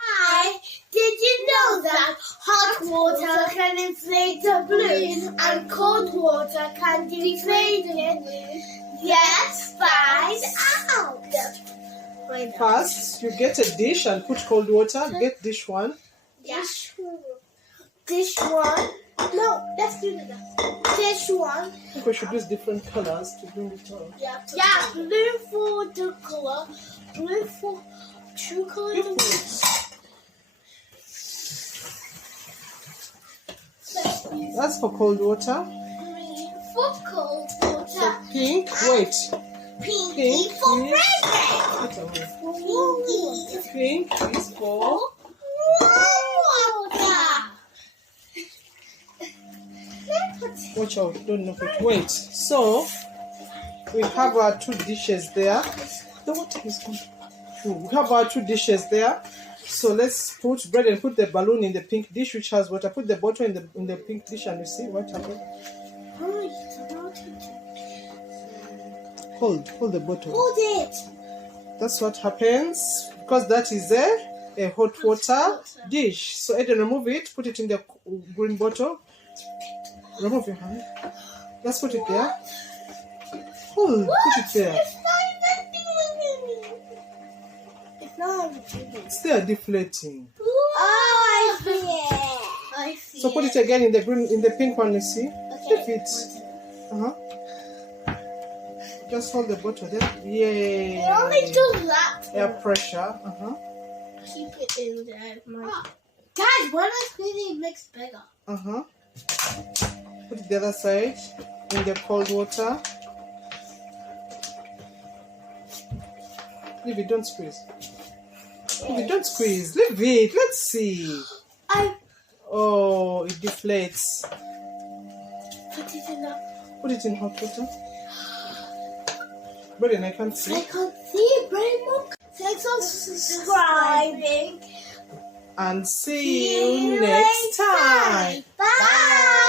Hi, did you know that hot water can inflate a balloon and cold water can deflate it? Let's find out. First, you get a dish and put cold water. Get dish one. Dish one. No, let's do that. Dish one. I think we should use different colors to bring it out. Yeah, blue for the color, blue for true color. That's for cold water. Green for cold water. So pink, wait. Pinky for red. Put away. Pink is for water. watch out, don't knock it. Wait. So we have our two dishes there. The water is gone. We have our two dishes there. So let's put bread and put the balloon in the pink dish which has water. Put the bottle in the pink dish and you see what happens. Hold the bottle. Hold it. That's what happens because that is a hot water dish. So Eden, remove it. Put it in the green bottle. Remove your hand. Let's put it there. Hold. Put it there. It's not even. It's still deflating. Oh, I see it. So put it again in the green, in the pink one. You see? Lift it. Just hold the bottle there. Yay. It only does that. Air pressure. Keep it in there. Guys, why not squeeze it makes bigger? Put it the other side in the cold water. Leave it, don't squeeze. Leave it, don't squeeze. Leave it. Let's see. Oh, it deflates. Put it in the. Put it in hot water. Braden, I can't see. I can't see, Braden. Thanks for subscribing. And see you next time. Bye.